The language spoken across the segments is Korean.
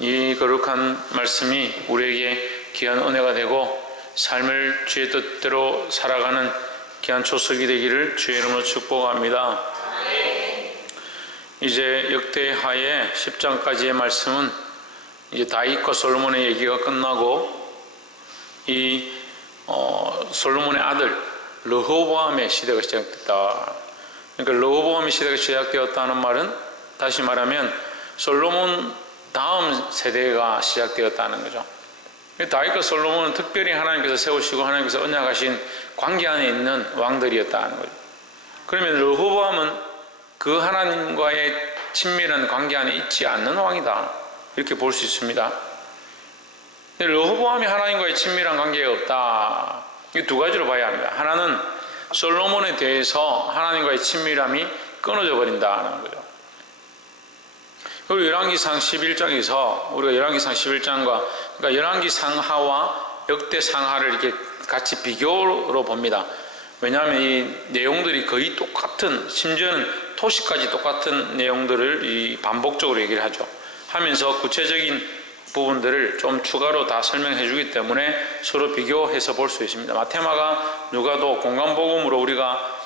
이 거룩한 말씀이 우리에게 귀한 은혜가 되고 삶을 주의 뜻대로 살아가는 귀한 초석이 되기를 주의 이름으로 축복합니다. 이제 역대하의 10장까지의 말씀은 이제 다윗과 솔로몬의 얘기가 끝나고 이 솔로몬의 아들 르호보암의 시대가 시작됐다. 그러니까 르호보암의 시대가 시작되었다는 말은 다시 말하면 솔로몬 다음 세대가 시작되었다는 거죠. 다윗과 솔로몬은 특별히 하나님께서 세우시고 하나님께서 언약하신 관계 안에 있는 왕들이었다는 거죠. 그러면 르호보암은 그 하나님과의 친밀한 관계 안에 있지 않는 왕이다, 이렇게 볼 수 있습니다. 르호보암이 하나님과의 친밀한 관계가 없다, 이 두 가지로 봐야 합니다. 하나는 솔로몬에 대해서 하나님과의 친밀함이 끊어져 버린다는 거죠. 그리고 열왕기상 11장에서 우리가 열왕기상 11장과 그러니까 열왕기 상하와 역대 상하를 이렇게 같이 비교로 봅니다. 왜냐하면 이 내용들이 거의 똑같은, 심지어는 토시까지 똑같은 내용들을 이 반복적으로 얘기를 하면서 구체적인 부분들을 좀 추가로 다 설명해 주기 때문에 서로 비교해서 볼 수 있습니다. 마태마가 누가도 공간복음으로 우리가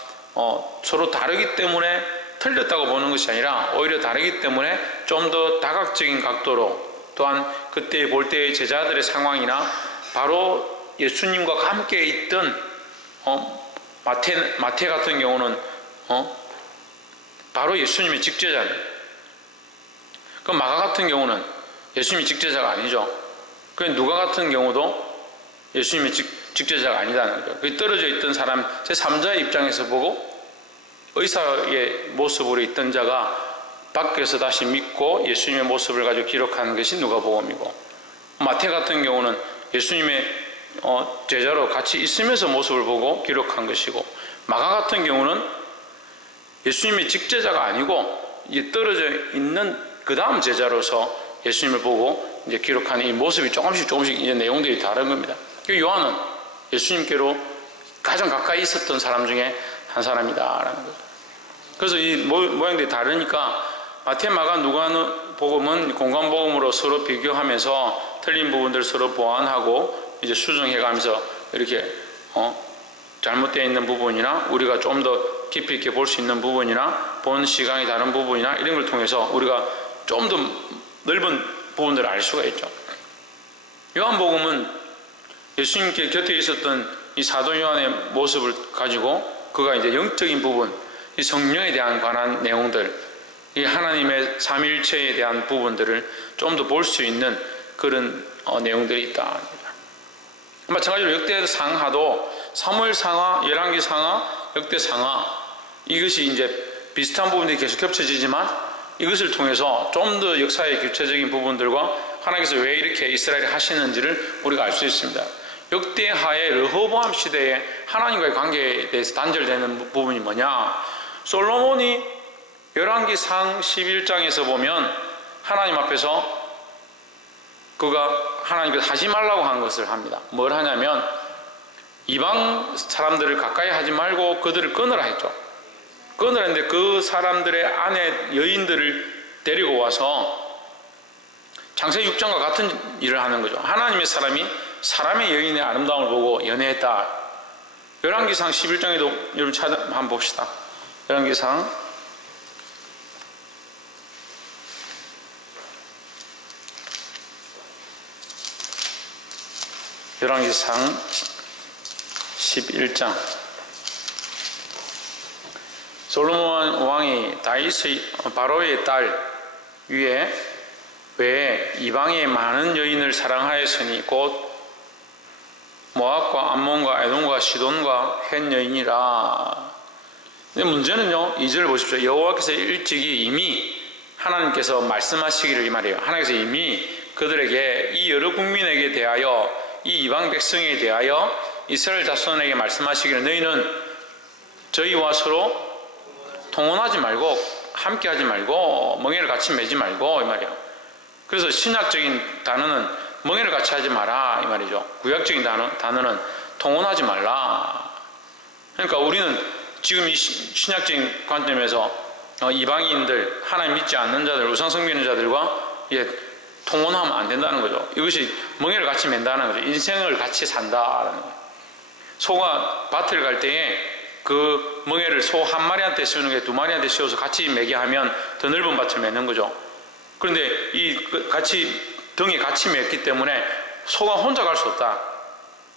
서로 다르기 때문에 틀렸다고 보는 것이 아니라 오히려 다르기 때문에 좀 더 다각적인 각도로, 또한 그때 볼 때의 제자들의 상황이나 바로 예수님과 함께 있던 마태 같은 경우는 바로 예수님의 직제자입니다. 그 마가 같은 경우는 예수님이 직제자가 아니죠. 그 누가 같은 경우도 예수님의 직제자가 아니다는 거죠. 그 떨어져 있던 사람, 제3자의 입장에서 보고 의사의 모습으로 있던 자가 밖에서 다시 믿고 예수님의 모습을 가지고 기록하는 것이 누가복음이고, 마태 같은 경우는 예수님의 제자로 같이 있으면서 모습을 보고 기록한 것이고, 마가 같은 경우는 예수님의 직제자가 아니고 떨어져 있는 그 다음 제자로서 예수님을 보고 이제 기록하는 이 모습이 조금씩 이제 내용들이 다른 겁니다. 요한은 예수님께로 가장 가까이 있었던 사람 중에 한 사람이다라는 거죠. 그래서 이 모양들이 다르니까 마태, 마가, 누가복음은 공간복음으로 서로 비교하면서 틀린 부분들 서로 보완하고 이제 수정해가면서 이렇게 잘못되어 있는 부분이나 우리가 좀 더 깊이 있게 볼 수 있는 부분이나 본 시각이 다른 부분이나 이런 걸 통해서 우리가 좀 더 넓은 부분들을 알 수가 있죠. 요한복음은 예수님께 곁에 있었던 이 사도 요한의 모습을 가지고 그가 이제 영적인 부분, 이 성령에 대한 관한 내용들, 이 하나님의 삼일체에 대한 부분들을 좀 더 볼 수 있는 그런 내용들이 있다. 마찬가지로 역대 상하도 사무엘 상하, 열왕기 상하, 역대 상하, 이것이 이제 비슷한 부분들이 계속 겹쳐지지만 이것을 통해서 좀 더 역사의 구체적인 부분들과 하나님께서 왜 이렇게 이스라엘이 하시는지를 우리가 알 수 있습니다. 역대하의 르호보암 시대에 하나님과의 관계에 대해서 단절되는 부분이 뭐냐? 솔로몬이 열왕기상 11장에서 보면 하나님 앞에서 그가 하나님께서 하지 말라고 한 것을 합니다. 뭘 하냐면 이방 사람들을 가까이 하지 말고 그들을 끊으라 했죠. 끊으라 했는데 그 사람들의 아내 여인들을 데리고 와서 창세기 6장과 같은 일을 하는 거죠. 하나님의 사람이 사람의 여인의 아름다움을 보고 연애했다. 열왕기상 11장에도 여러분 한번 봅시다. 열왕기상 11장 솔로몬 왕이 다윗의 바로의 딸 위에 왜 이방의 많은 여인을 사랑하였으니 곧 모압과 암몬과 에돔과 시돈과 헷 여인이라. 근데 문제는요, 2절 보십시오. 여호와께서 일찍이 이미 하나님께서 말씀하시기를, 이 말이에요. 하나님께서 이미 그들에게 이 여러 국민에게 대하여 이 이방 백성에 대하여 이스라엘 자손에게 말씀하시기를 너희는 저희와 서로 통혼하지 말고 함께하지 말고 멍에를 같이 매지 말고, 이 말이에요. 그래서 신약적인 단어는 멍에를 같이 하지 마라, 이 말이죠. 구약적인 단어는 통혼하지 말라. 그러니까 우리는 지금 이 신약적인 관점에서 이방인들, 하나님 믿지 않는 자들, 우상숭배하는 자들과 통혼하면 안 된다는 거죠. 이것이 멍에를 같이 맨다는 거죠. 인생을 같이 산다라는 거예요. 소가 밭을 갈 때에 그 멍에를 소 한 마리한테 씌우는 게 두 마리한테 씌워서 같이 매게 하면 더 넓은 밭을 매는 거죠. 그런데 같이 등에 같이 맸기 때문에 소가 혼자 갈 수 없다.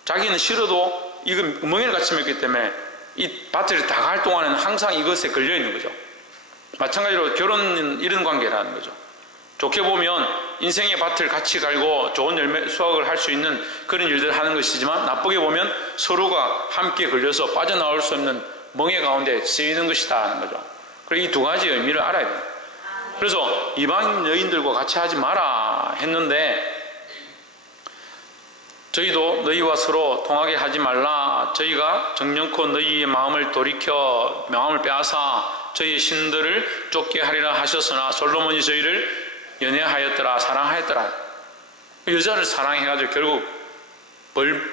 자기는 싫어도 이거 멍에를 같이 맸기 때문에 이 밭을 다 갈 동안은 항상 이것에 걸려 있는 거죠. 마찬가지로 결혼은 이런 관계라는 거죠. 좋게 보면 인생의 밭을 같이 갈고 좋은 열매 수확을 할 수 있는 그런 일들을 하는 것이지만, 나쁘게 보면 서로가 함께 걸려서 빠져나올 수 없는 멍에 가운데 쓰이는 것이다 하는 거죠. 그리고 이 두 가지 의미를 알아야 돼요. 그래서 이방 여인들과 같이 하지 마라 했는데, 저희도 너희와 서로 통하게 하지 말라. 저희가 정령코 너희의 마음을 돌이켜 마음을 빼앗아 저희의 신들을 쫓게 하리라 하셨으나 솔로몬이 저희를 연애하였더라, 사랑하였더라. 여자를 사랑해가지고 결국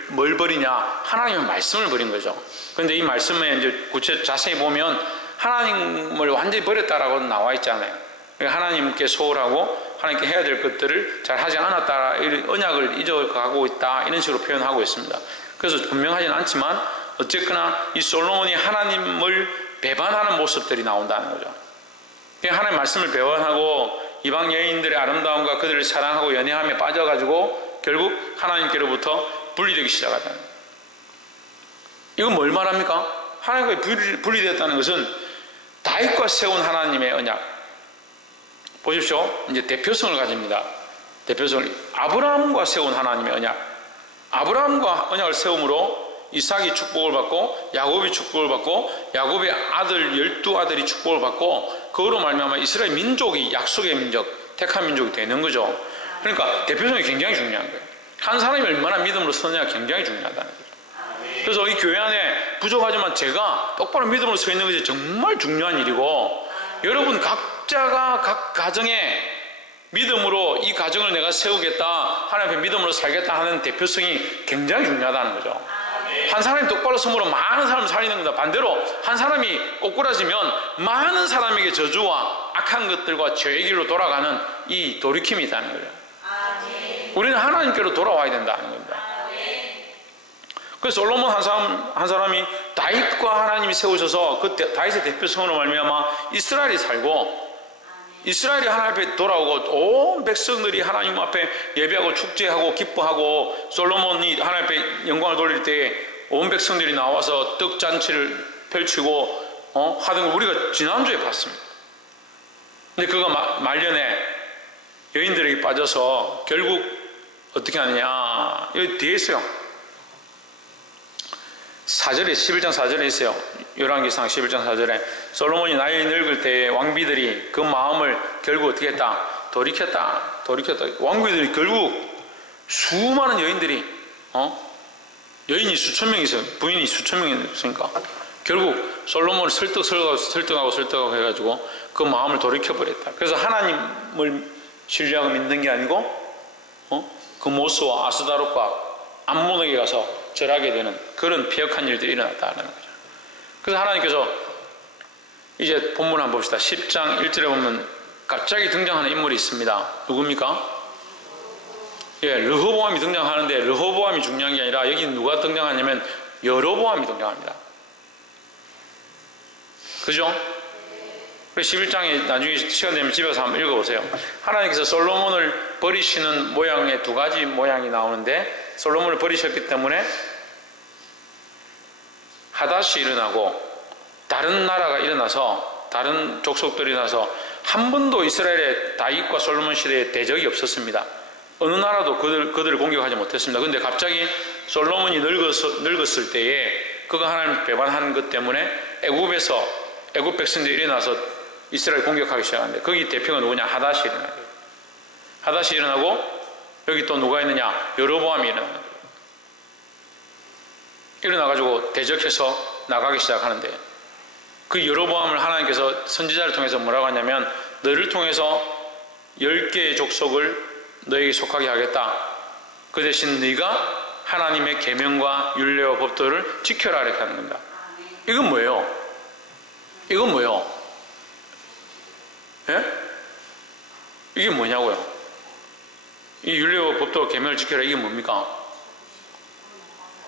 뭘 버리냐? 하나님의 말씀을 버린 거죠. 그런데 이 말씀에 이제 자세히 보면 하나님을 완전히 버렸다라고 나와 있잖아요. 하나님께 소홀하고 하나님께 해야 될 것들을 잘 하지 않았다, 이런 언약을 잊어가고 있다, 이런 식으로 표현하고 있습니다. 그래서 분명하지는 않지만 어쨌거나 이 솔로몬이 하나님을 배반하는 모습들이 나온다는 거죠. 하나님의 말씀을 배반하고 이방 여인들의 아름다움과 그들을 사랑하고 연애함에 빠져가지고 결국 하나님께로부터 분리되기 시작하다. 이건 뭘 말합니까? 하나님과 분리되었다는 것은 다윗과 세운 하나님의 언약. 보십시오. 이제 대표성을 가집니다. 대표성을. 아브라함과 세운 하나님의 언약. 아브라함과 언약을 세움으로 이삭이 축복을 받고 야곱이 축복을 받고 야곱의 아들 12아들이 축복을 받고, 그거로 말미암아 이스라엘 민족이 약속의 민족, 택한 민족이 되는 거죠. 그러니까 대표성이 굉장히 중요한 거예요. 한 사람이 얼마나 믿음으로 서느냐가 굉장히 중요하다는 거죠. 그래서 이 교회 안에 부족하지만 제가 똑바로 믿음으로 서 있는 것이 정말 중요한 일이고, 여러분 각자가 각 가정에 믿음으로 이 가정을 내가 세우겠다, 하나님 앞에 믿음으로 살겠다 하는 대표성이 굉장히 중요하다는 거죠. 한 사람이 똑바로 섬으로 많은 사람을 살리는 겁니다. 반대로 한 사람이 꼬꾸라지면 많은 사람에게 저주와 악한 것들과 죄의 길로 돌아가는 이 돌이킴이 있다는 거예요. 우리는 하나님께로 돌아와야 된다는 겁니다. 그래서 솔로몬 한 사람이 다윗과 하나님이 세우셔서 그 다윗의 대표성으로 말미암아 이스라엘이 살고, 이스라엘이 하나님 앞에 돌아오고 온 백성들이 하나님 앞에 예배하고 축제하고 기뻐하고, 솔로몬이 하나님 앞에 영광을 돌릴 때에 온 백성들이 나와서 떡잔치를 펼치고 하던 걸 우리가 지난주에 봤습니다. 근데 그가 말년에 여인들에게 빠져서 결국 어떻게 하느냐, 여기 뒤에 있어요. 4절에 11장 4절에 있어요. 열왕기상 11장 4절에 솔로몬이 나이 늙을 때에 왕비들이 그 마음을 결국 어떻게 했다? 돌이켰다. 왕비들이 결국 수많은 여인들이 여인이 수천 명이 있어요. 부인이 수천 명이 있으니까 결국 솔로몬을 설득하고 해가지고 그 마음을 돌이켜버렸다. 그래서 하나님을 신뢰하고 믿는 게 아니고 그 모스와 아스다롯과 암몬에게 가서 절하게 되는 그런 피역한 일들이 일어났다는 거죠. 그래서 하나님께서 이제 본문 한번 봅시다. 10장 1절에 보면 갑자기 등장하는 인물이 있습니다. 누굽니까? 예, 르호보암이 등장하는데 르호보암이 중요한 게 아니라 여기 누가 등장하냐면 여로보암이 등장합니다. 그죠? 11장에 나중에 시간 되면 집에서 한번 읽어보세요. 하나님께서 솔로몬을 버리시는 모양의 두 가지 모양이 나오는데, 솔로몬을 버리셨기 때문에 하닷이 일어나고 다른 나라가 일어나서 다른 족속들이 나서 한 번도 이스라엘의 다윗과 솔로몬 시대에 대적이 없었습니다. 어느 나라도 그들을 공격하지 못했습니다. 그런데 갑자기 솔로몬이 늙었을 때에 그가 하나님을 배반하는 것 때문에 애굽 백성들이 일어나서 이스라엘 공격하기 시작하는데, 거기 대표가 누구냐? 하닷이 일어나요. 하닷이 일어나고 여기 또 누가 있느냐? 여로보암이 일어나는 거예요. 일어나가지고 대적해서 나가기 시작하는데, 그 여로보암을 하나님께서 선지자를 통해서 뭐라고 하냐면, 너를 통해서 10개의 족속을 너에게 속하게 하겠다. 그 대신 네가 하나님의 계명과 율례와 법도를 지켜라, 이렇게 하는 겁니다. 이건 뭐예요? 이건 뭐예요? 예? 이게 뭐냐고요? 이 율례와 법도와 계명을 지켜라, 이게 뭡니까?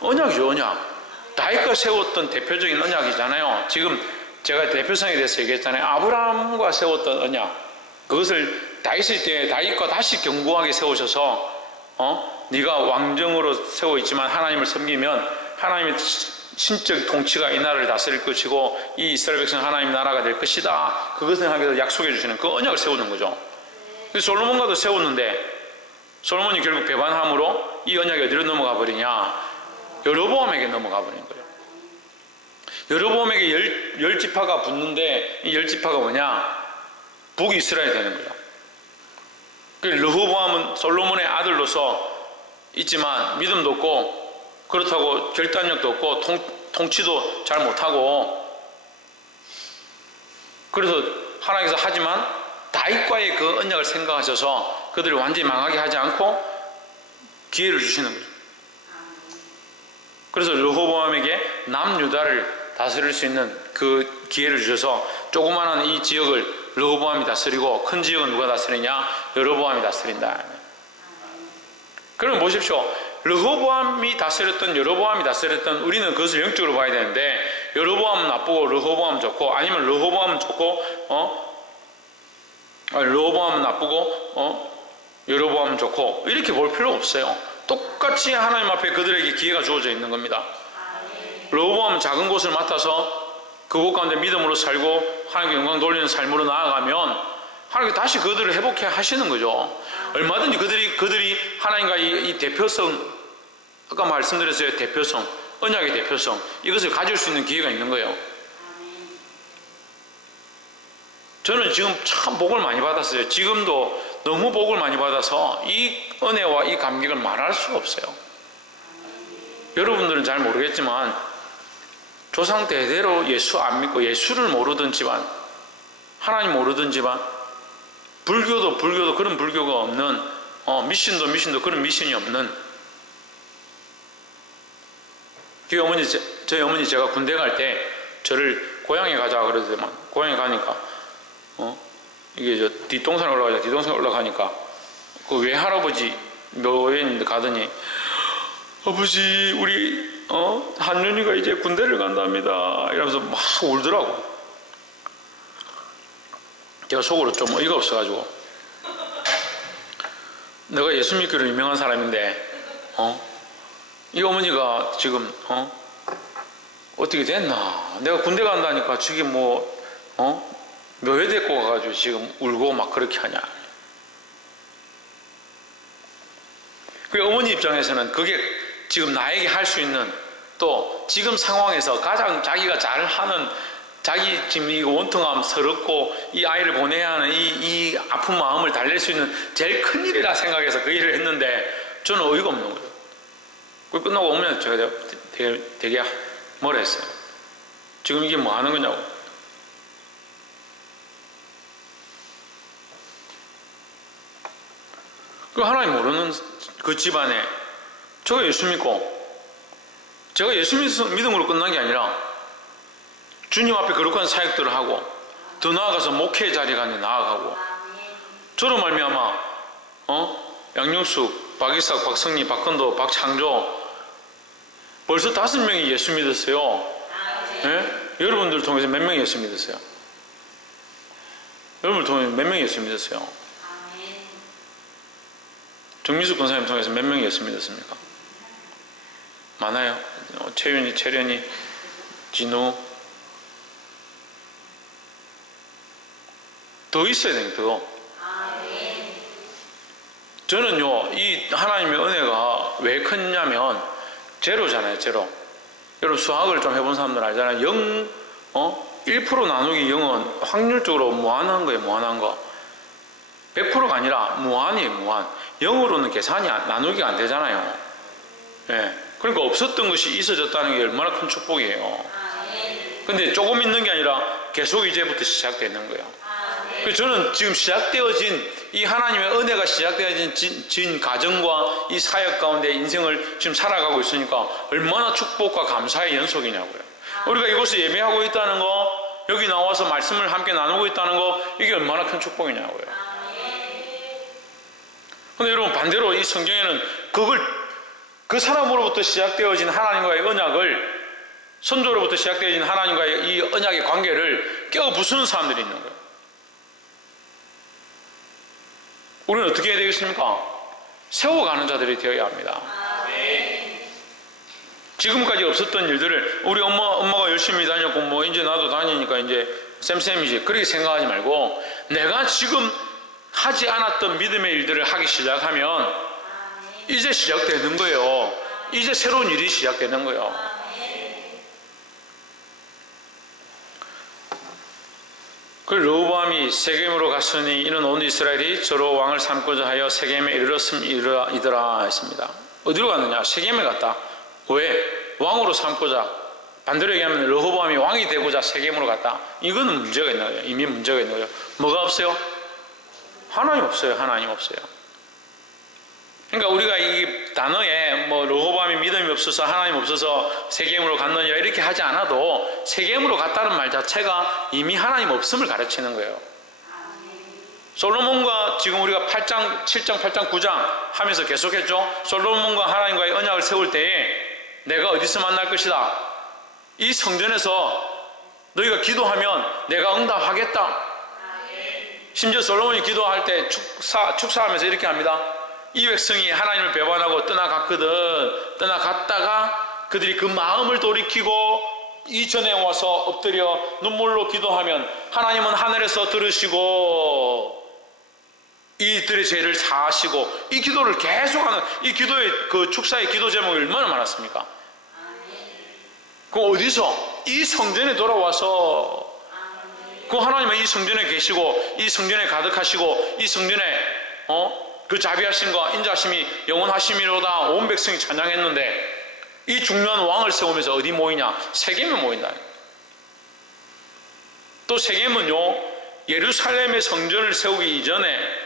언약이죠, 언약. 다윗과 세웠던 대표적인 언약이잖아요. 지금 제가 대표성에 대해서 얘기했잖아요. 아브라함과 세웠던 언약, 그것을 다윗의 때에 다윗과 다시 견고하게 세우셔서 네가 왕정으로 세워 있지만 하나님을 섬기면 하나님의 신적 통치가 이 나라를 다스릴 것이고 이 이스라엘 백성 하나님 나라가 될 것이다, 그것을 하면서 약속해 주시는 그 언약을 세우는 거죠. 솔로몬과도 세웠는데 솔로몬이 결국 배반함으로 이 언약이 어디로 넘어가 버리냐? 여로보암에게 넘어가 버린 거예요. 여로보암에게 열 지파가 붙는데 이 열 지파가 뭐냐? 북이스라엘이 되는 거예요. 르호보암은 솔로몬의 아들로서 있지만 믿음도 없고 그렇다고 결단력도 없고 통치도 잘 못하고, 그래서 하나님께서 하지만 다윗과의 그 언약을 생각하셔서 그들을 완전히 망하게 하지 않고 기회를 주시는 거죠. 그래서 르호보암에게 남유다를 다스릴 수 있는 그 기회를 주셔서 조그마한 이 지역을 르호보암이 다스리고 큰 지역은 누가 다스리냐? 여로보암이 다스린다. 그럼 보십시오. 르호보암이 다스렸던 여로보암이 다스렸던, 우리는 그것을 영적으로 봐야 되는데 여로보암은 나쁘고 르호보암은 좋고, 아니면 르호보암은 좋고 르호보암은 나쁘고 여로보암은 좋고, 이렇게 볼 필요 없어요. 똑같이 하나님 앞에 그들에게 기회가 주어져 있는 겁니다. 르호보암은 작은 곳을 맡아서 그곳 가운데 믿음으로 살고 하나님께 영광 돌리는 삶으로 나아가면 하나님께 다시 그들을 회복해 하시는 거죠. 얼마든지 그들이 하나님과 이 대표성, 아까 말씀드렸어요. 대표성, 언약의 대표성, 이것을 가질 수 있는 기회가 있는 거예요. 저는 지금 참 복을 많이 받았어요. 지금도 너무 복을 많이 받아서 이 은혜와 이 감격을 말할 수가 없어요. 여러분들은 잘 모르겠지만 조상 대대로 예수 안 믿고 예수를 모르던 집안, 하나님 모르던 집안, 불교도 그런 불교가 없는, 미신도 그런 미신이 없는, 저희 어머니 제가 군대 갈 때 저를 고향에 가자 그러더만, 고향에 가니까 이게 저 뒷동산 올라가니까 그 외할아버지 묘에 있는데 가더니, 아버지 우리 한윤이가 이제 군대를 간답니다 이러면서 막 울더라고. 제가 속으로 좀 어이가 없어가지고, 내가 예수 믿기로 유명한 사람인데 이 어머니가 지금 어떻게 됐나, 내가 군대 간다니까 저기 묘에 데리고 가가지고 지금 울고 막 그렇게 하냐. 그 어머니 입장에서는 그게 지금 나에게 할 수 있는, 또 지금 상황에서 가장 자기가 잘하는, 자기 지금 이 원통함, 서럽고 이 아이를 보내야 하는 이 아픈 마음을 달랠 수 있는 제일 큰 일이라 생각해서 그 일을 했는데 저는 어이가 없는 거예요. 그 끝나고 어머니한테 제가 되게 뭐라 했어요. 지금 이게 뭐 하는 거냐고. 그 하나님 모르는 그 집안에 제가 예수 믿고, 제가 예수 믿음으로 끝난 게 아니라 주님 앞에 거룩한 사역들을 하고 더 나아가서 목회 자리에 나아가고, 저로 말미암아 양용숙, 박이삭, 박성리, 박건도, 박창조 벌써 5명이 예수 믿었어요. 네? 여러분들 통해서 몇 명이 예수 믿었어요? 여러분들 통해서 몇 명이 예수 믿었어요? 정미숙 권사님 통해서 몇 명이 예수 믿었습니까? 많아요. 채윤이, 채련이, 진우. 더 있어야 돼요, 더. 저는요, 이 하나님의 은혜가 왜 컸냐면 제로잖아요, 제로. 여러분 수학을 좀 해본 사람들 알잖아요. 1% 나누기 0은 확률적으로 무한한 거예요, 무한한 거. 100%가 아니라 무한이에요, 무한. 0으로는 계산이 나누기가 안 되잖아요. 예. 그러니까 없었던 것이 있어졌다는 게 얼마나 큰 축복이에요. 근데 조금 있는 게 아니라 계속 이제부터 시작되는 거예요. 그래서 저는 지금 시작되어진 이 하나님의 은혜가 시작되어진 가정과 이 사역 가운데 인생을 지금 살아가고 있으니까 얼마나 축복과 감사의 연속이냐고요. 우리가 이곳에 예배하고 있다는 거, 여기 나와서 말씀을 함께 나누고 있다는 거, 이게 얼마나 큰 축복이냐고요. 근데 여러분, 반대로 이 성경에는 그 사람으로부터 시작되어진 하나님과의 언약을, 선조로부터 시작되어진 하나님과의 이 언약의 관계를 깨어부수는 사람들이 있는 거예요. 우리는 어떻게 해야 되겠습니까? 세워가는 자들이 되어야 합니다. 지금까지 없었던 일들을 우리 엄마가 열심히 다녔고 뭐 이제 나도 다니니까 이제 쌤쌤이지, 그렇게 생각하지 말고 내가 지금 하지 않았던 믿음의 일들을 하기 시작하면 이제 시작되는 거예요. 이제 새로운 일이 시작되는 거예요. 그 르호보암이 세겜으로 갔으니 이는 온 이스라엘이 저로 왕을 삼고자 하여 세겜에 이르렀음이더라 했습니다. 어디로 갔느냐? 세겜에 갔다. 왜? 왕으로 삼고자. 반대로 얘기하면 르호보암이 왕이 되고자 세겜으로 갔다. 이거는 문제가 있는 거예요. 이미 문제가 있는 거예요. 뭐가 없어요? 하나님 없어요. 하나님 없어요. 그러니까 우리가 이 단어에 뭐 르호보암이 믿음이 없어서 하나님 없어서 세겜으로 갔느니라 이렇게 하지 않아도 세겜으로 갔다는 말 자체가 이미 하나님 없음을 가르치는 거예요. 솔로몬과 지금 우리가 8장, 7장, 8장, 9장 하면서 계속했죠. 솔로몬과 하나님과의 언약을 세울 때에 내가 어디서 만날 것이다. 이 성전에서 너희가 기도하면 내가 응답하겠다. 심지어 솔로몬이 기도할 때 축사하면서 이렇게 합니다. 이 백성이 하나님을 배반하고 떠나갔다가 그들이 그 마음을 돌이키고 이전에 와서 엎드려 눈물로 기도하면 하나님은 하늘에서 들으시고 이들의 죄를 사하시고, 이 기도를 계속하는, 이 기도의 그 축사의 기도 제목이 얼마나 많았습니까? 그 어디서? 이 성전에 돌아와서 그 하나님은 이 성전에 계시고 이 성전에 가득하시고 이 성전에 그 자비하심과 인자하심이 영원하심이로다 온 백성이 찬양했는데, 이 중요한 왕을 세우면서 어디 모이냐? 세겜에 모인다. 또 세겜은요, 예루살렘의 성전을 세우기 이전에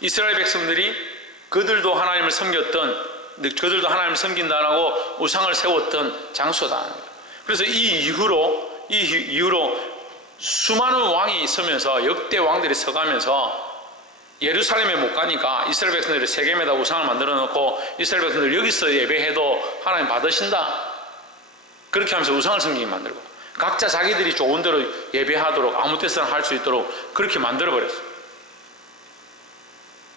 이스라엘 백성들이 그들도 하나님을 섬긴다라고 우상을 세웠던 장소다. 그래서 이 이후로 수많은 왕이 서면서, 역대 왕들이 서가면서 예루살렘에 못 가니까 이스라엘 백성들이 세겜에다 우상을 만들어 놓고 이스라엘 백성들 여기서 예배해도 하나님 받으신다. 그렇게 하면서 우상을 섬기게 만들고 각자 자기들이 좋은 대로 예배하도록 아무 때서나 할 수 있도록 그렇게 만들어 버렸어요.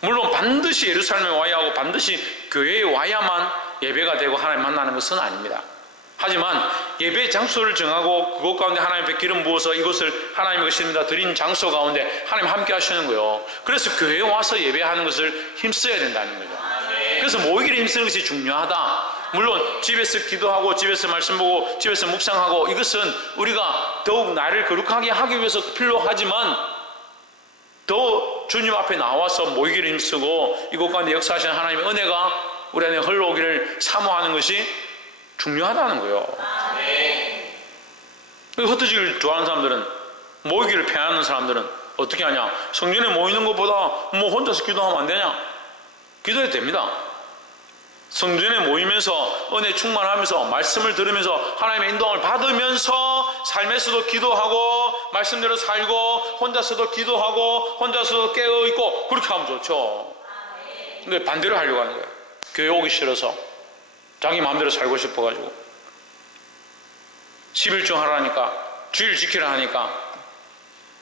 물론 반드시 예루살렘에 와야 하고 반드시 교회에 와야만 예배가 되고 하나님 만나는 것은 아닙니다. 하지만 예배 장소를 정하고 그곳 가운데 하나님의 기름 부어서 이것을 하나님의 것입니다 드린 장소 가운데 하나님 함께 하시는 거예요. 그래서 교회에 와서 예배하는 것을 힘써야 된다는 거죠. 그래서 모이기를 힘쓰는 것이 중요하다. 물론 집에서 기도하고 집에서 말씀 보고 집에서 묵상하고 이것은 우리가 더욱 나를 거룩하게 하기 위해서 필요하지만, 더 주님 앞에 나와서 모이기를 힘쓰고 이곳 가운데 역사하시는 하나님의 은혜가 우리 안에 흘러오기를 사모하는 것이 중요하다는 거예요. 흩어지기를 좋아하는 사람들은, 모이기를 패하는 사람들은 어떻게 하냐? 성전에 모이는 것보다 뭐 혼자서 기도하면 안 되냐? 기도해도 됩니다. 성전에 모이면서 은혜 충만하면서 말씀을 들으면서 하나님의 인도함을 받으면서 삶에서도 기도하고 말씀대로 살고 혼자서도 기도하고 혼자서도 깨어있고 그렇게 하면 좋죠. 근데 반대로 하려고 하는 거예요. 교회 오기 싫어서 자기 마음대로 살고 싶어가지고 11조 하라니까, 주일 지키라 하니까,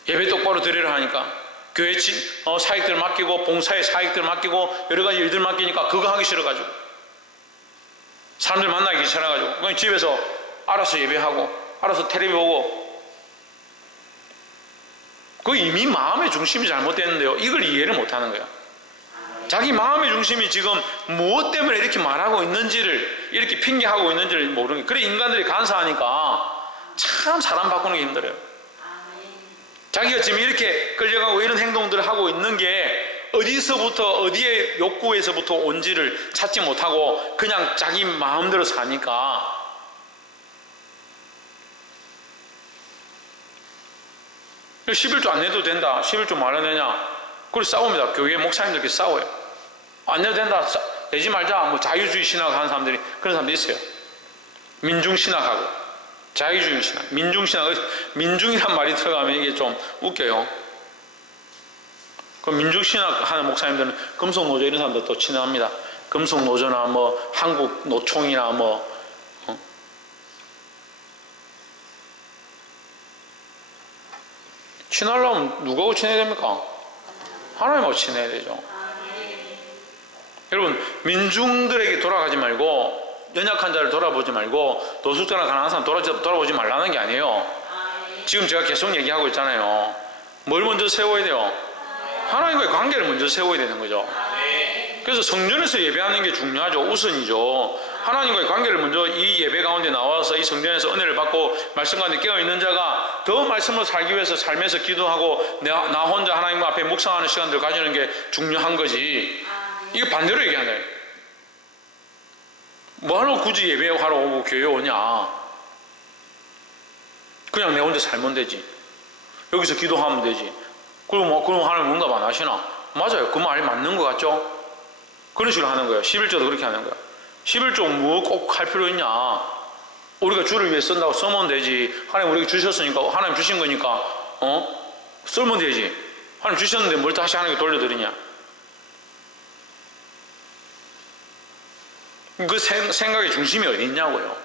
예배 똑바로 드리라 하니까, 교회 사역들 맡기고 봉사의 사역들 맡기고 여러 가지 일들 맡기니까 그거 하기 싫어가지고 사람들 만나기 귀찮아가지고 그냥 집에서 알아서 예배하고 알아서 텔레비 보고, 그 이미 마음의 중심이 잘못됐는데요, 이걸 이해를 못하는 거예요. 자기 마음의 중심이 지금 무엇 때문에 이렇게 말하고 있는지를, 이렇게 핑계하고 있는지를 모르는 거예요. 그래 인간들이 간사하니까 참 사람 바꾸는 게 힘들어요. 자기가 지금 이렇게 끌려가고 이런 행동들을 하고 있는 게 어디서부터, 어디의 욕구에서부터 온지를 찾지 못하고 그냥 자기 마음대로 사니까, 11조 안 내도 된다, 11조 마련되냐, 그걸 싸웁니다. 교회 목사님들끼리 싸워요. 안 내도 된다, 내지 말자, 뭐 자유주의 신학하는 사람들이, 그런 사람도 있어요. 민중신학하고 자유주의 신학, 민중신학, 민중이란 말이 들어가면 이게 좀 웃겨요. 그 민족신학 하는 목사님들은 금속노조 이런 사람들 또 친합니다. 금속노조나 뭐 한국노총이나 뭐 친하려면 누구하고 친해야 됩니까? 하나님하고 친해야 되죠. 여러분, 민중들에게 돌아가지 말고 연약한 자를 돌아보지 말고 노숙자나 가난한 사람 돌아보지 말라는 게 아니에요. 지금 제가 계속 얘기하고 있잖아요. 뭘 먼저 세워야 돼요? 하나님과의 관계를 먼저 세워야 되는 거죠. 그래서 성전에서 예배하는 게 중요하죠. 우선이죠. 하나님과의 관계를 먼저 이 예배 가운데 나와서 이 성전에서 은혜를 받고 말씀 가운데 깨어있는 자가 더 말씀으로 살기 위해서 삶에서 기도하고 나 혼자 하나님 앞에 묵상하는 시간들을 가지는 게 중요한 거지. 이거 반대로 얘기하는 거예요. 뭐하러 굳이 예배하러 오고 교회 오냐. 그냥 내 혼자 살면 되지. 여기서 기도하면 되지. 그럼 하나님 응답 안 하시나? 맞아요. 그 말이 맞는 것 같죠? 그런 식으로 하는 거예요. 11조도 그렇게 하는 거예요. 11조 뭐 꼭 할 필요 있냐? 우리가 주를 위해 쓴다고 쓰면 되지. 하나님 우리에게 주셨으니까, 하나님 주신 거니까 쓰면 되지. 하나님 주셨는데 뭘 다시 하나님께 돌려드리냐? 그 생각의 중심이 어디 있냐고요.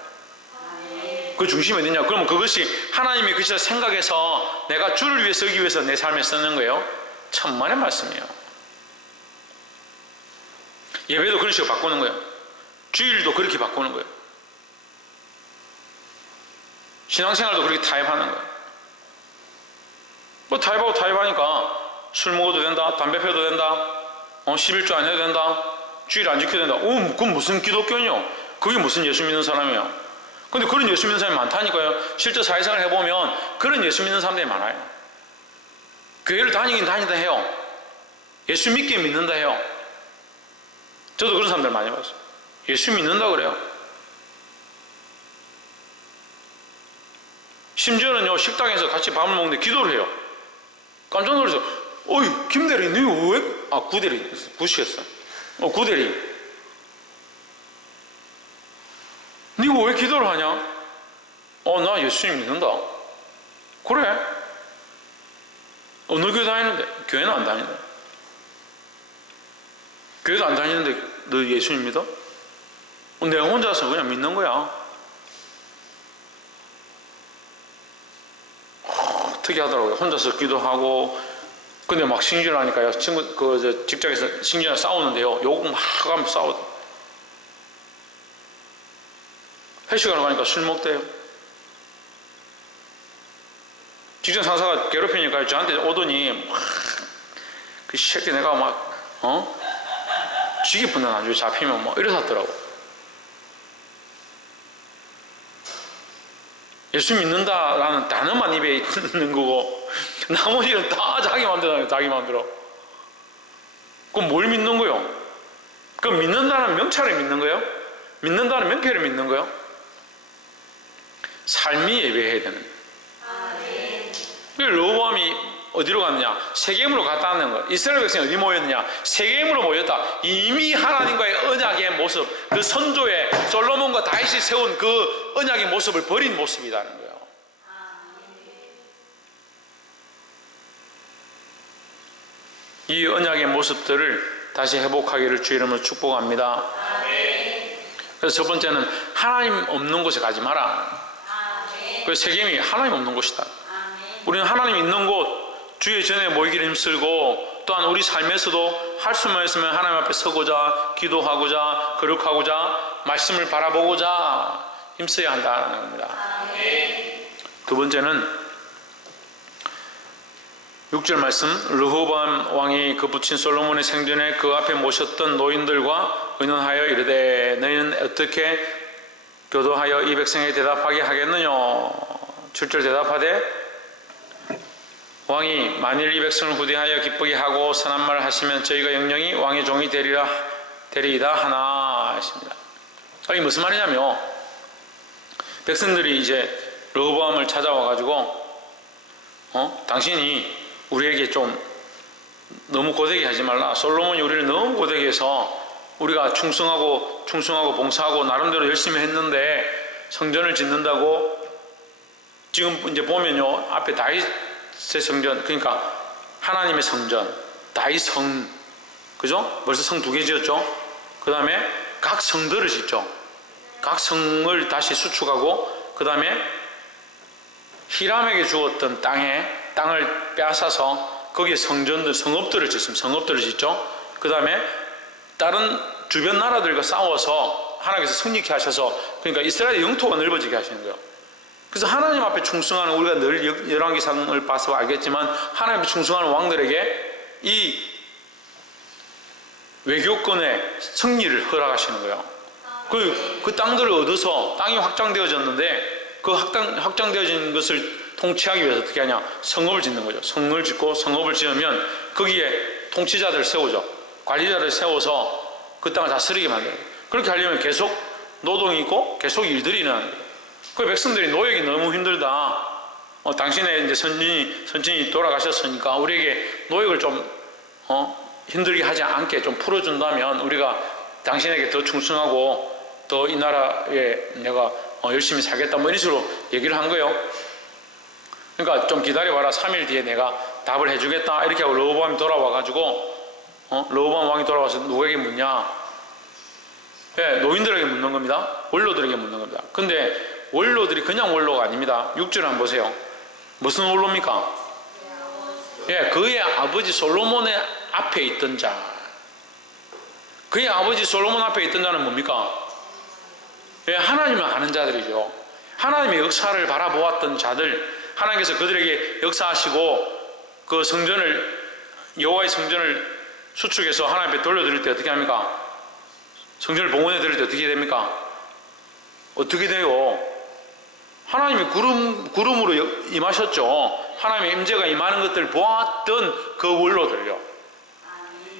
그 중심이 어디 있냐고. 그러면 그것이 하나님이 그 시절 생각해서 내가 주를 위해 쓰기 위해서 내 삶에 쓰는 거예요. 천만의 말씀이에요. 예배도 그런 식으로 바꾸는 거예요. 주일도 그렇게 바꾸는 거예요. 신앙생활도 그렇게 타협하는 거예요. 뭐 타협하고 타협하니까 술 먹어도 된다, 담배 피워도 된다, 11조 안 해도 된다, 주일 안 지켜도 된다. 그건 무슨 기독교냐? 그게 무슨 예수 믿는 사람이에요? 근데 그런 예수 믿는 사람이 많다니까요. 실제 사회생활을 해보면 그런 예수 믿는 사람들이 많아요. 교회를 다니긴 다니다 해요. 예수 믿게 믿는다 해요. 저도 그런 사람들 많이 봤어요. 예수 믿는다 그래요. 심지어는요, 식당에서 같이 밥을 먹는데 기도를 해요. 깜짝 놀라서, 어이, 김대리, 너 왜? 구대리, 구시였어. 구대리. 니가 왜 기도를 하냐? 나 예수님 믿는다. 그래? 어느 교회 다니는데? 교회는 안 다닌다. 교회도 안 다니는데 너 예수님 믿어? 내가 혼자서 그냥 믿는 거야. 특이하더라고요. 혼자서 기도하고, 근데 막 신경하니까요. 직장에서 신경을 싸우는데요. 욕 막 하면 싸우고. 회식하러 가니까 술 먹대요. 직장 상사가 괴롭히니까 저한테 오더니, 그 새끼 내가 막, 쥐기뿐나 나중에 잡히면 뭐 이러셨더라고. 예수 믿는다라는 단어만 입에 있는 거고 나머지는 다 자기 마음대로 자기 마음대로. 그럼 뭘 믿는 거요? 그럼 믿는다는 명찰을 믿는 거예요? 믿는다는 명패를 믿는 거예요? 삶이 예배해야 되는 거예요. 그래서 르호보암이 어디로 갔느냐? 세겜으로 갔다는 거예요. 이스라엘 백성이 어디 모였느냐? 세겜으로 모였다. 이미 하나님과의 언약의 모습, 그 선조의 솔로몬과 다윗이 세운 그 언약의 모습을 버린 모습이라는 거예요. 이 언약의 모습들을 다시 회복하기를 주의 이름으로 축복합니다. 그래서 첫 번째는 하나님 없는 곳에 가지 마라. 그래서 세겜이 하나님 없는 곳이다. 우리는 하나님 있는 곳, 주의 전에 모이기를 힘쓰고, 또한 우리 삶에서도 할 수만 있으면 하나님 앞에 서고자, 기도하고자, 거룩하고자, 말씀을 바라보고자 힘써야 한다는 겁니다. 두 번째는 6절 말씀, 르호보암 왕이 그 부친 솔로몬의 생전에 그 앞에 모셨던 노인들과 의논하여 이르되 너희는 어떻게 교도하여 이 백성에게 대답하게 하겠느냐? 7절 대답하되 왕이 만일 이 백성을 후대하여 기쁘게 하고 선한 말을 하시면 저희가 영영이 왕의 종이 되리이다 하나 했습니다. 이게 무슨 말이냐면 백성들이 이제 르호보암을 찾아와 가지고 당신이 우리에게 좀 너무 고되게 하지 말라. 솔로몬이 우리를 너무 고되게 해서 우리가 충성하고 봉사하고 나름대로 열심히 했는데 성전을 짓는다고 지금 이제 보면요 앞에 다윗의 성전, 그러니까 하나님의 성전, 다이성, 그죠? 벌써 성 2개 지었죠? 그 다음에 각 성들을 짓죠. 각 성을 다시 수축하고, 그 다음에 히람에게 주었던 땅을 빼앗아서 거기에 성읍들을 짓습니다. 성읍들을 짓죠. 그 다음에 다른 주변 나라들과 싸워서 하나님께서 승리케 하셔서, 그러니까 이스라엘의 영토가 넓어지게 하시는 거예요. 그래서 하나님 앞에 충성하는, 우리가 늘 열왕기상을 봐서 알겠지만 하나님 앞에 충성하는 왕들에게 이 외교권의 승리를 허락하시는 거예요. 그 땅들을 얻어서 땅이 확장되어졌는데, 그 확장되어진 것을 통치하기 위해서 어떻게 하냐? 성읍을 짓는 거죠. 성을 짓고, 성읍을 지으면 거기에 통치자들을 세우죠. 관리자를 세워서 그 땅을 다스리게 만들어요. 그렇게 하려면 계속 노동이 있고 계속 일들이 일어나는 거예요. 그 백성들이 노역이 너무 힘들다. 당신의 이제 선진이 돌아가셨으니까 우리에게 노역을 좀 힘들게 하지 않게 좀 풀어준다면 우리가 당신에게 더 충성하고 더 이 나라에 내가 열심히 살겠다, 뭐 이런 식으로 얘기를 한 거예요. 그러니까 좀 기다려봐라, 3일 뒤에 내가 답을 해주겠다, 이렇게 하고 르호보암이 돌아와가지고 르호보암 왕이 돌아와서 누구에게 묻냐? 네, 노인들에게 묻는 겁니다. 원로들에게 묻는 겁니다. 근데 원로들이 그냥 원로가 아닙니다. 6절 한번 보세요. 무슨 원로입니까? 예, 그의 아버지 솔로몬의 앞에 있던 자. 그의 아버지 솔로몬 앞에 있던 자는 뭡니까? 예, 하나님을 아는 자들이죠. 하나님의 역사를 바라보았던 자들, 하나님께서 그들에게 역사하시고 그 성전을, 여호와의 성전을 수축해서 하나님 앞에 돌려드릴 때 어떻게 합니까? 성전을 봉헌해 드릴 때 어떻게 됩니까? 어떻게 돼요? 하나님이 구름으로 임하셨죠. 하나님의 임재가 임하는 것들을 보았던 그 원로들요.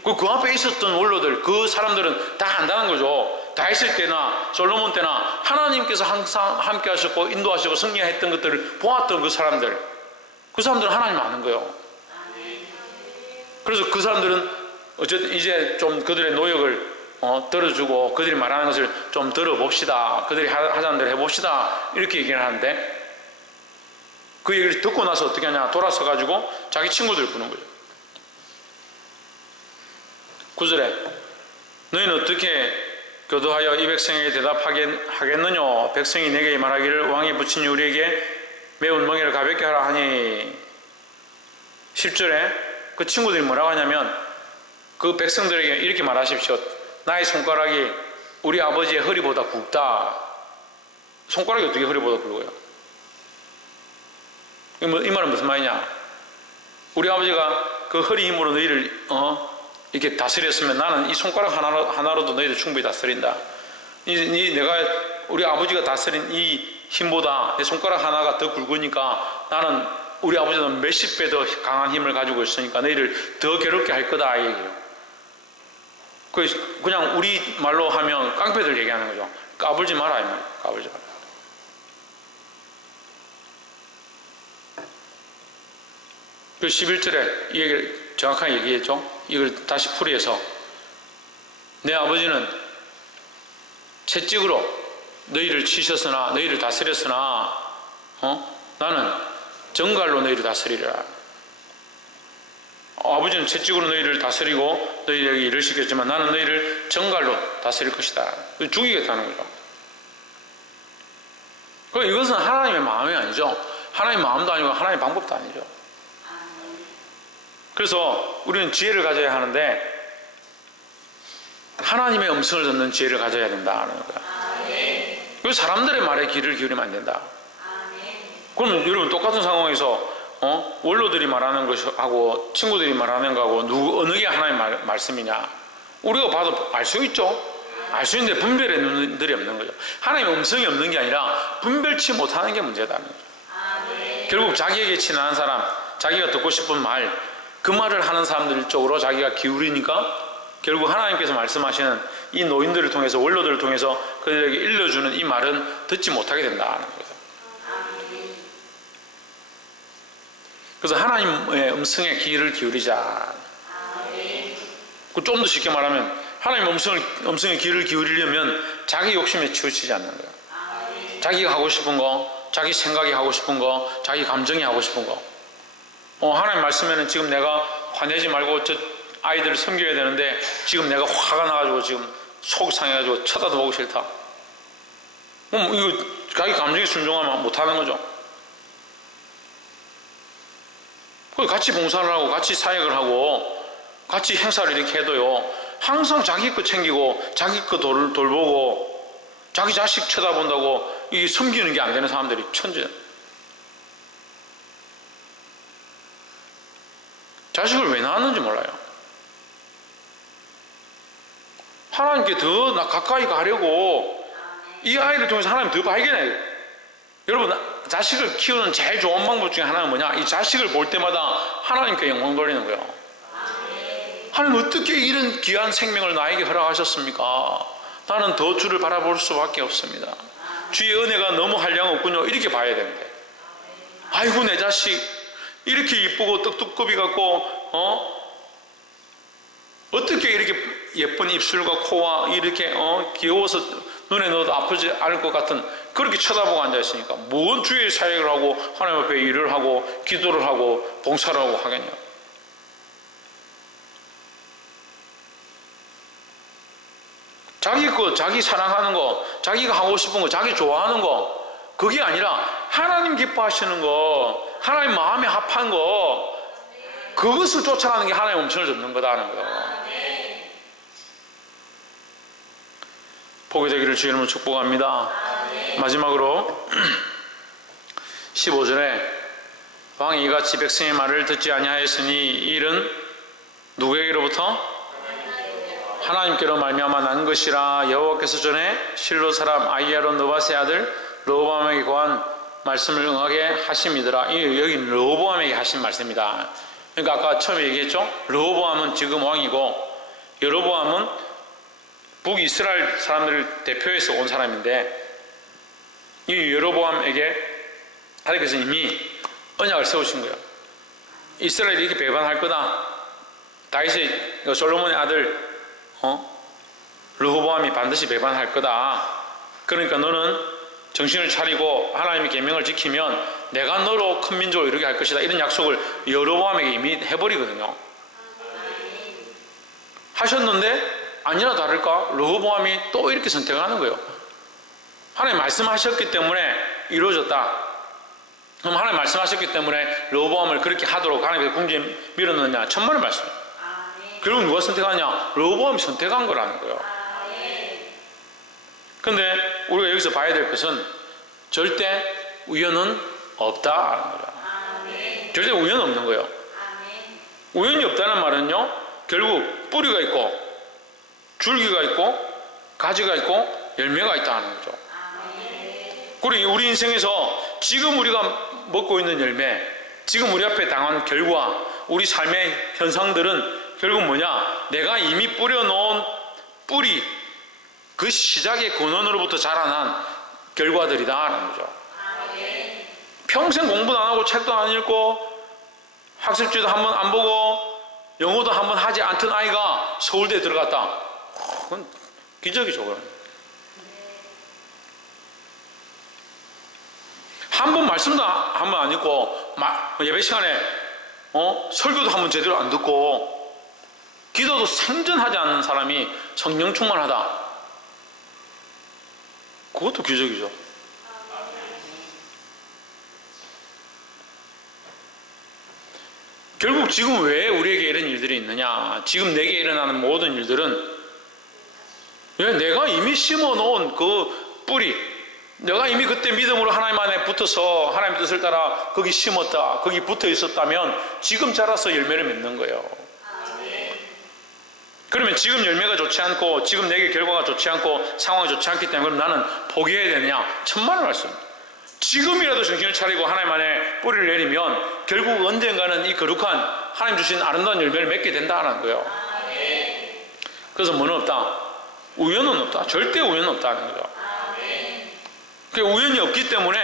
그 앞에 있었던 원로들, 그 사람들은 다 안다는 거죠. 다윗 때나 솔로몬 때나 하나님께서 항상 함께 하셨고 인도하시고 승리했던 것들을 보았던 그 사람들은 하나님 아는 거예요. 그래서 그 사람들은 어쨌든 이제 좀 그들의 노역을 들어주고 그들이 말하는 것을 좀 들어봅시다, 그들이 하자는 대로 해봅시다, 이렇게 얘기를 하는데, 그 얘기를 듣고 나서 어떻게 하냐? 돌아서 가지고 자기 친구들을 부르는 거죠. 9절에 너희는 어떻게 교도하여 이 백성에게 대답하겠느냐? 백성이 내게 말하기를 왕이 붙인 우리에게 매운 멍에를 가볍게 하라 하니. 10절에 그 친구들이 뭐라고 하냐면, 그 백성들에게 이렇게 말하십시오. 나의 손가락이 우리 아버지의 허리보다 굵다. 손가락이 어떻게 허리보다 굵어요? 이 말은 무슨 말이냐? 우리 아버지가 그 허리 힘으로 너희를 이렇게 다스렸으면 나는 이 손가락 하나로도 너희를 충분히 다스린다. 내가 우리 아버지가 다스린 이 힘보다 내 손가락 하나가 더 굵으니까 나는 우리 아버지는 몇십 배 더 강한 힘을 가지고 있으니까 너희를 더 괴롭게 할 거다, 이 얘기예요. 그냥 우리 말로 하면 깡패들 얘기하는 거죠. 까불지 마라, 이 말이에요. 까불지 마라. 그 11절에 이 얘기를 정확하게 얘기했죠. 이걸 다시 풀이해서, 내 아버지는 채찍으로 너희를 치셨으나, 너희를 다스렸으나 나는 정갈로 너희를 다스리라. 아버지는 채찍으로 너희를 다스리고 너희에게 일을 시켰지만 나는 너희를 정갈로 다스릴 것이다. 죽이겠다는 거죠. 이것은 하나님의 마음이 아니죠. 하나님의 마음도 아니고 하나님의 방법도 아니죠. 그래서 우리는 지혜를 가져야 하는데 하나님의 음성을 듣는 지혜를 가져야 된다는 거야. 사람들의 말에 귀를 기울이면 안 된다. 그러면 여러분, 똑같은 상황에서 원로들이 말하는 것하고 친구들이 말하는 거하고 어느 게 하나님의 말씀이냐? 우리가 봐도 알 수 있죠. 알 수 있는데 분별의 눈들이 없는 거죠. 하나님의 음성이 없는 게 아니라 분별치 못하는 게 문제다는 거죠. 결국 자기에게 친한 사람, 자기가 듣고 싶은 말, 그 말을 하는 사람들 쪽으로 자기가 기울이니까 결국 하나님께서 말씀하시는 이 노인들을 통해서, 원로들을 통해서 그들에게 일러주는 이 말은 듣지 못하게 된다는 거죠. 그래서 하나님의 음성에 귀를 기울이자. 좀 더 쉽게 말하면 하나님의 음성에 귀를 기울이려면 자기 욕심에 치우치지 않는 거예요. 자기가 하고 싶은 거, 자기 생각이 하고 싶은 거, 자기 감정이 하고 싶은 거. 하나님 말씀에는 지금 내가 화내지 말고 아이들을 섬겨야 되는데 지금 내가 화가 나가지고 지금 속 상해가지고 쳐다도 보고 싫다. 이거 자기 감정에 순종하면 못하는 거죠. 같이 봉사를 하고 같이 사역을 하고 같이 행사를 이렇게 해도요, 항상 자기 거 챙기고 자기 거 돌보고 자기 자식 쳐다본다고 이게 섬기는 게 안 되는 사람들이 천재. 자식을 왜 낳았는지 몰라요. 하나님께 더 가까이 가려고 이 아이를 통해서 하나님 더 발견해요. 여러분, 자식을 키우는 제일 좋은 방법 중에 하나는 뭐냐? 이 자식을 볼 때마다 하나님께 영광 돌리는 거예요. 하나님, 어떻게 이런 귀한 생명을 나에게 허락하셨습니까? 나는 더 주를 바라볼 수밖에 없습니다. 주의 은혜가 너무 한량 없군요. 이렇게 봐야 됩니다. 아이고, 내 자식 이렇게 이쁘고 떡두꺼비 같고 어떻게 이렇게 예쁜 입술과 코와 이렇게 귀여워서 눈에 넣어도 아프지 않을 것 같은, 그렇게 쳐다보고 앉아있으니까 뭔 주의 사역을 하고 하나님 앞에 일을 하고 기도를 하고 봉사를 하고 하겠냐. 자기 거, 자기 사랑하는 거, 자기가 하고 싶은 거, 자기 좋아하는 거, 그게 아니라 하나님 기뻐하시는 거, 하나님 마음에 합한 거, 그것을 쫓아가는 게 하나님 음성을 듣는 거다는 거예요. 복이 되기를 주의 이름으로 축복합니다. 마지막으로 15절에 왕이 이같이 백성의 말을 듣지 아니하였으니 이 일은 누구에게로부터? 하나님께로 말미암아 난 것이라. 여호와께서 전에 실로 사람 아히야로 느밧의 아들 르호보암에게 고한 말씀을 응하게 하심이더라. 여기 르호보암에게 하신 말씀입니다. 그러니까 아까 처음에 얘기했죠. 르호보암은 지금 왕이고 여로보암은 북이스라엘 사람들을 대표해서 온 사람인데, 이 여로보암에게 하나님께서 이미 언약을 세우신 거예요. 이스라엘이 이렇게 배반할 거다. 다윗의 솔로몬의 아들 르호보암이 반드시 배반할 거다. 그러니까 너는 정신을 차리고 하나님의 계명을 지키면 내가 너로 큰 민족을 이루게 할 것이다. 이런 약속을 여로보암에게 이미 해버리거든요. 하셨는데 아니나 다를까 르호보암이 또 이렇게 선택하는 거예요. 하나님 말씀하셨기 때문에 이루어졌다. 그럼 하나님 말씀하셨기 때문에 르호보암을 그렇게 하도록 하나님의 궁지에 밀어넣느냐? 천만의 말씀. 결국 누가 선택하냐? 르호보암이 선택한 거라는 거예요. 근데 우리가 여기서 봐야 될 것은 절대 우연은 없다라는 거예요. 절대 우연 없는 거예요. 우연이 없다는 말은요, 결국 뿌리가 있고 줄기가 있고 가지가 있고 열매가 있다는 거죠. 그리고 우리 인생에서 지금 우리가 먹고 있는 열매, 지금 우리 앞에 당한 결과, 우리 삶의 현상들은 결국 뭐냐? 내가 이미 뿌려놓은 뿌리, 그 시작의 근원으로부터 자라난 결과들이다라는 거죠. 평생 공부도 안 하고 책도 안 읽고 학습지도 한번 안 보고 영어도 한번 하지 않던 아이가 서울대에 들어갔다. 그건 기적이죠. 그건. 한 번 말씀도 한 번 안 읽고 예배 시간에 설교도 한 번 제대로 안 듣고 기도도 생전하지 않는 사람이 성령 충만하다. 그것도 기적이죠. 결국 지금 왜 우리에게 이런 일들이 있느냐? 지금 내게 일어나는 모든 일들은 왜 내가 이미 심어놓은 그 뿌리, 내가 이미 그때 믿음으로 하나님 안에 붙어서 하나님 뜻을 따라 거기 심었다, 거기 붙어 있었다면 지금 자라서 열매를 맺는 거예요. 그러면 지금 열매가 좋지 않고 지금 내게 결과가 좋지 않고 상황이 좋지 않기 때문에 그럼 나는 포기해야 되느냐? 천만의 말씀. 지금이라도 정신을 차리고 하나님 안에 뿌리를 내리면 결국 언젠가는 이 거룩한 하나님 주신 아름다운 열매를 맺게 된다는 거예요. 그래서 뭐는 없다? 우연은 없다. 절대 우연은 없다는 거죠. 그 우연이 없기 때문에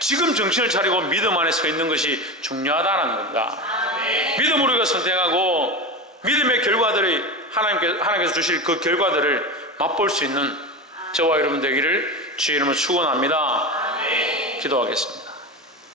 지금 정신을 차리고 믿음 안에 서 있는 것이 중요하다는 겁니다. 믿음으로 우리가 선택하고 믿음의 결과들이 하나님께서 주실 그 결과들을 맛볼 수 있는 저와 여러분 되기를 주의 이름으로 축원합니다. 기도하겠습니다.